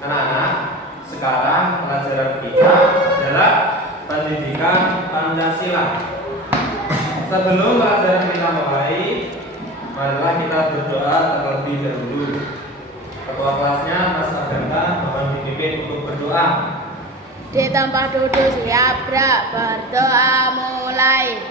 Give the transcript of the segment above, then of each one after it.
Anak-anak, sekarang pelajaran kita adalah pendidikan Pancasila. Sebelum pelajaran kita mulai, marilah kita berdoa terlebih dahulu. Ketua kelasnya Mas Aganta mohon dipimpin untuk berdoa. Di tempat duduk siap gerak, berdoa mulai.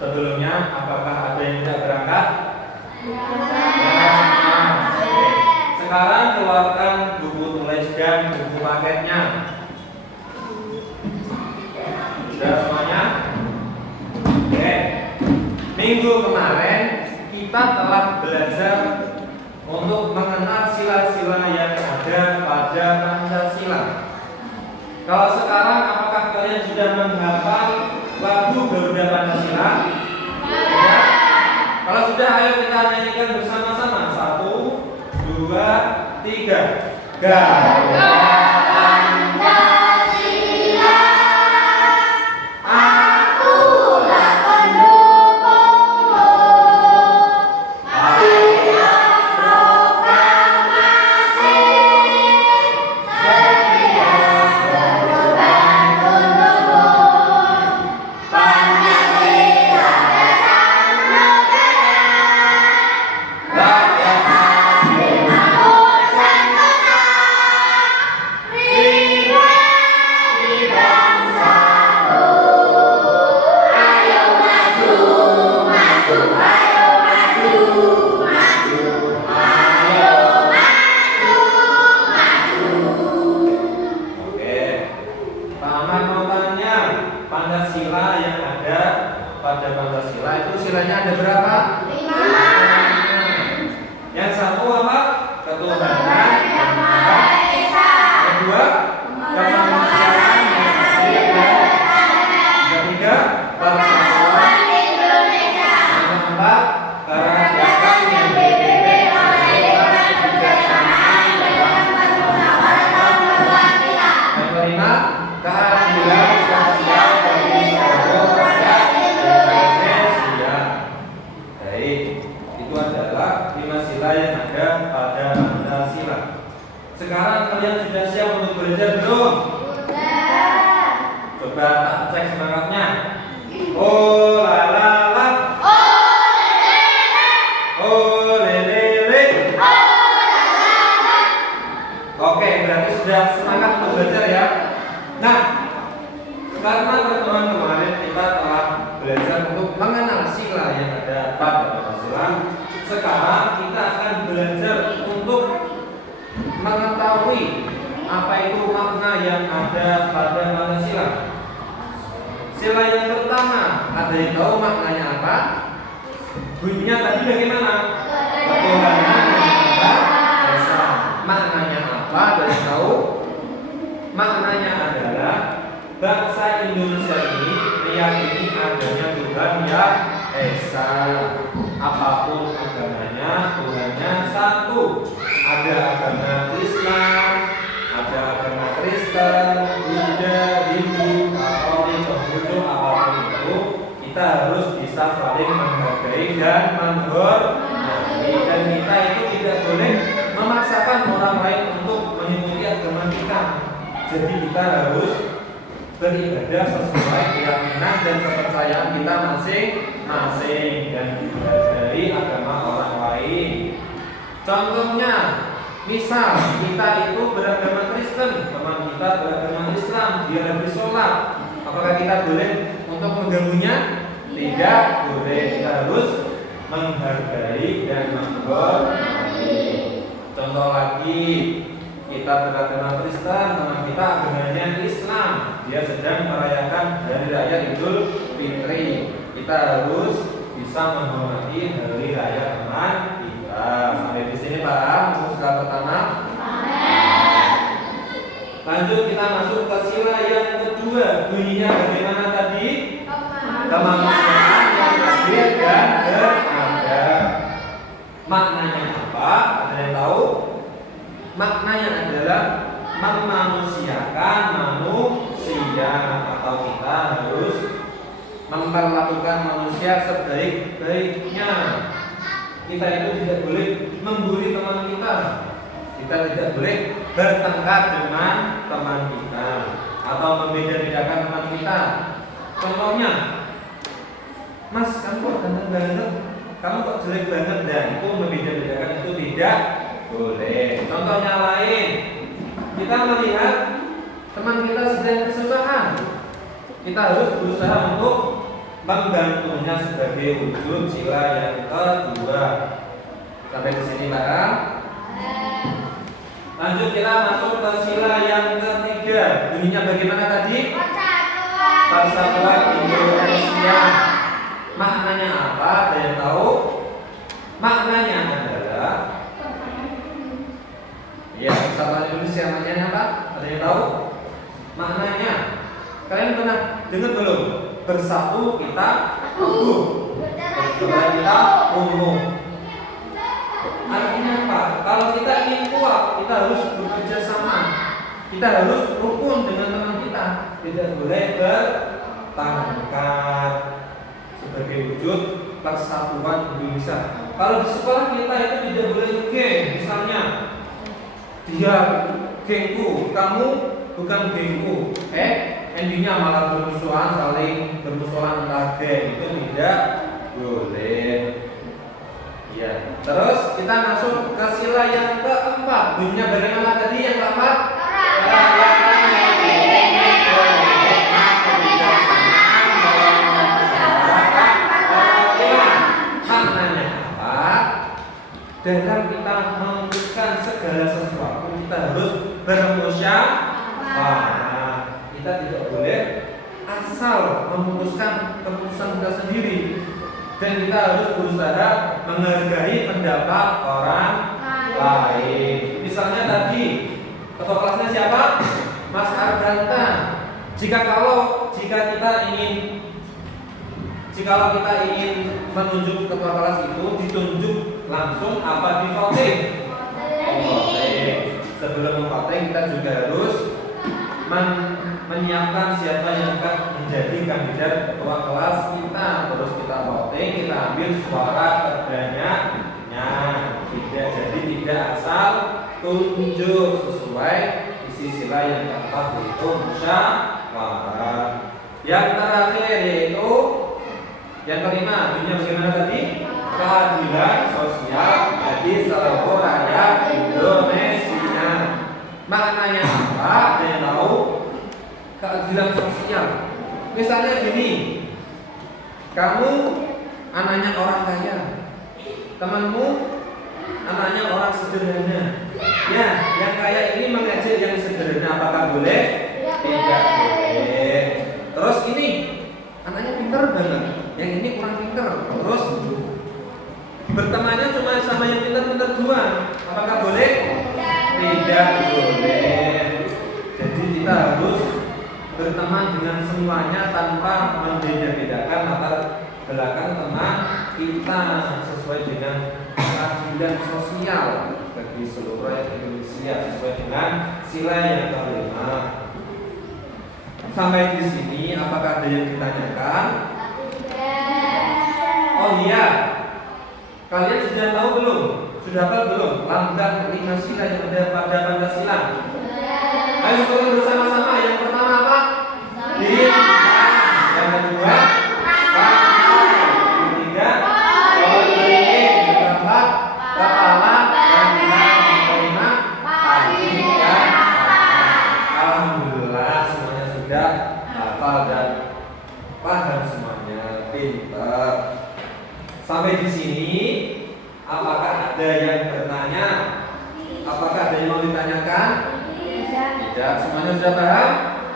Sebelumnya, apakah ada yang tidak berangkat? Sekarang keluarkan buku tulis dan buku paketnya. Sudah semuanya? Oke. Minggu kemarin kita telah belajar untuk mengenal sila-sila yang ada pada Pancasila. Kalau sekarang, apakah kalian sudah menghafal lagu Garuda Pancasila? Ya. Kalau sudah, ayo kita nyanyikan bersama-sama. 1, 2, 3. Garuda Pancasila, akulah pendukungmu. Ayo proklamasi, sedia berkorban untukmu. Pancasila dasar negara, rakyat adil makmur sentosa, pribadi bangsaku. Ayo maju, maju, ayo maju, maju, ayo maju, maju. Oke, Pak Ahmad mau tanya, Pancasila yang ada pada Pancasila itu silanya ada berapa? 5. Yang satu apa? Ketuhanan yang Maha Esa. Kedua, kemanusiaan yang adil dan beradab. Ketiga, persatuan Indonesia. Yang keempat, kerakyatan yang dipimpin oleh dewan kebijaksanaan dalam bermusyawarah berwakilan. Yang kelima, keadilan sosial bagi seluruh rakyat Indonesia. Baik, itu adalah 5 sila yang ada pada Pancasila. Sekarang kalian sudah siap untuk belajar belum? Sudah. Coba tak cek semangatnya. Oh la la la. Oh lele le. Oke, berarti sudah semangat untuk belajar ya. Nah, karena pertemuan kemarin kita telah belajar untuk mengenal sila yang ada pada Pancasila, sekarang kita akan belajar untuk mengetahui apa itu makna yang ada pada Pancasila. Sila yang pertama, ada yang tahu maknanya apa? Bunyinya tadi bagaimana? Ketuhanan yang Maha Esa. Maknanya apa? Ada yang tahu? Maknanya adalah bangsa Indonesia ini meyakini adanya Tuhan yang Esa. Apapun agamanya, Tuhannya satu. Ada agama Islam, ada agama Kristen, Buddha, Hindu, Katolik, Konghucu, apapun itu, kita harus bisa saling menghargai dan menghormati. Dan kita itu tidak boleh memaksakan orang lain untuk mengikuti agama kita. Jadi kita harus beribadah sesuai keyakinan dan kepercayaan kita masing-masing dan menghargai agama orang lain. Contohnya, misal kita itu beragama Kristen, teman kita beragama Islam, dia lagi sholat, apakah kita boleh untuk mengganggunya? Tidak boleh. Kita harus menghargai dan menghormati. Contoh lagi, kita beragama Kristen, teman kita agamanya Islam, dia sedang merayakan hari raya Idul Fitri. Kita harus bisa menghormati hari raya teman kita. Sampai di sini paham untuk sila pertama? Lanjut kita masuk ke sila yang kedua. Bunyinya bagaimana tadi? Kemanusiaan yang adil dan beradab. Maknanya apa? Ada yang tahu? Maknanya adalah memanusiakan manusia, atau kita harus memperlakukan manusia sebaik-baiknya. Kita itu tidak boleh membuli teman kita. Kita tidak boleh bertengkar dengan teman kita atau membeda-bedakan teman kita. Contohnya, Mas, kamu kok ganteng banget, kamu kok jelek banget, dan itu membeda-bedakan itu tidak boleh. Contohnya lain, kita melihat teman kita sedang kesusahan, kita harus berusaha untuk membantunya sebagai wujud sila yang kedua. Sampai di sini paham? Lanjut kita masuk ke sila yang ketiga. Bunyinya bagaimana tadi? Persatuan Indonesia. Maknanya apa? Ada yang tahu? Maknanya adalah, ya, persatuan Indonesia maknanya apa? Ada yang tahu? Maknanya, kalian pernah dengar belum? Bersatu kita teguh, bersama kita umum. Artinya apa? Kalau kita ingin kuat, kita harus bekerja sama. Kita harus rukun dengan teman kita. Tidak boleh bertengkar. Sebagai wujud persatuan Indonesia. Kalau di sekolah kita itu tidak boleh geng. Misalnya, dia gengku, kamu bukan gengku. Endingnya malah bermusuhan, saling bermusuhan antar geng. Itu tidak boleh. Ya. Terus kita masuk ke sila yang keempat. Bunyinya bagaimana tadi yang keempat? Maknanya apa? Dalam kita memutuskan segala sesuatu, kita harus bermusyawarah. Kita tidak boleh asal memutuskan keputusan kita sendiri. Dan kita harus berusaha menghargai pendapat orang lain. Misalnya tadi, ketua kelasnya siapa? Mas Arganta. Jika kita ingin menunjuk ketua kelas itu, ditunjuk langsung apa di voting? Sebelum voting kita juga harus menyiapkan siapa yang akan menjadi kandidat ketua kelas kita. Terus kita voting, kita ambil suara terbanyaknya. Tidak asal tunjuk, sesuai isi sila yang keempat, yaitu musyawarah. Yang terakhir yaitu yang kelima. Bunyinya bagaimana tadi? Keadilan sosial bagi seluruh rakyat Indonesia. Maknanya apa? Ada yang tahu? Keadilan sosial. Misalnya gini, kamu anaknya orang kaya, temanmu anaknya orang sederhana. Ya, yang kaya ini mengajak yang sederhana, apakah boleh? Tidak boleh. Terus ini anaknya pintar banget, yang ini kurang pintar. Terus bertemannya cuma sama yang pintar-pintar dua, apakah boleh? Tidak boleh. Jadi kita harus berteman dengan semuanya tanpa membeda-bedakan latar belakang teman kita, sesuai dengan keadilan sosial bagi seluruh rakyat Indonesia, sesuai dengan sila yang kelima. Sampai di sini apakah ada yang ditanyakan? Oh iya, kalian sudah tahu belum? Sudah hafal belum lambang 5 sila yang ada pada Pancasila? Ayo turun bersama-sama. Yang pertama apa? Bintang. Yang kedua yang ketiga yang keempat kepala, yang kelima kaki dan alhamdulillah semuanya sudah hafal dan paham semuanya, pintar. Sampai di sini apakah ada yang bertanya? Apakah ada yang mau ditanyakan? Tidak, semuanya sudah paham?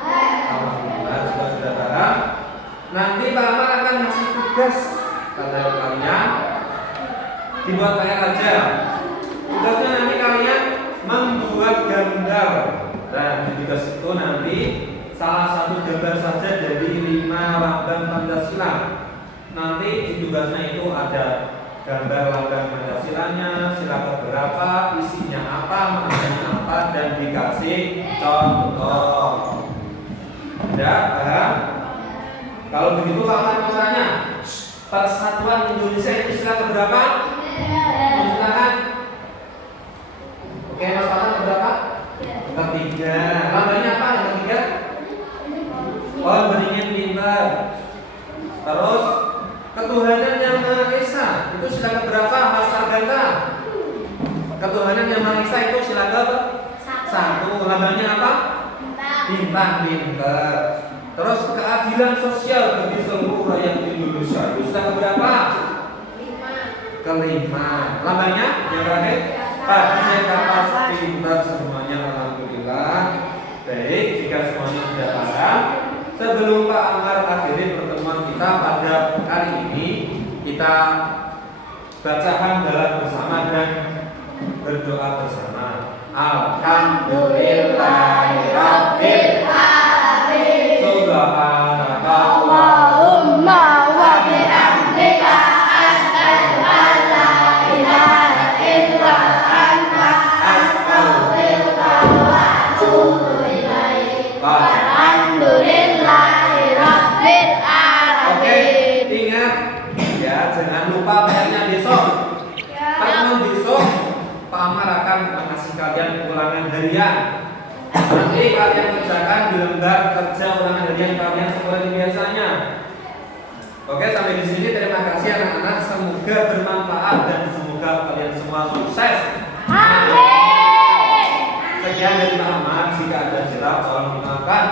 Alhamdulillah sudah paham. Nanti Pak Amar akan ngasih tugas kata kalian dibuat PR aja. Tugasnya nanti kalian membuat gambar. Nah, di tugas itu nanti salah satu gambar saja dari 5 lambang Pancasila. Nanti di tugasnya itu ada gambar lambang Pancasilanya, sila keberapa, isinya apa, maknanya apa, dan dikasih contoh. Ya, paham? Kalau begitu kapan masanya? Persatuan Indonesia itu sila keberapa? Silakan. Oke, Mas Farhan keberapa? Ketiga. Lambangnya apa yang ketiga? Oh, beringin pintar. Terus ketuhanan yang Maha Esa itu sila keberapa, Mas Arganta? Ketuhanan yang Maha Esa itu sila keberapa? 1. Lambangnya apa? Bintang, pintar. Terus keadilan sosial bagi seluruh rakyat Indonesia itu sila keberapa? 5. Kelima. Lambangnya yang terakhir? Pagi kapas, pintar semuanya, alhamdulillah. Baik, jika semuanya sudah paham, sebelum Pak Amar akhiri pertemuan kita pada kali ini, kita baca hamdalah bersama dan berdoa bersama. Alhamdulillahirabbil alamin. Allahumma wa bihamdika asyhadu an la ilaha illa anta astaghfiruka wa atubu ilaik. Alhamdulillahirabbil alamin. Oke, ingat ya, jangan lupa PR-nya besok. Pertemuan besok Pak Amar akan mengasih kalian ulangan harian. Nanti kalian kerjakan di lembar kerja ulangan harian kalian seperti biasanya. Oke, sampai di sini terima kasih anak-anak. Semoga bermanfaat dan semoga kalian semua sukses. Amin. Sekian dari Pak Amar. Jika ada silap tolong dimaafkan.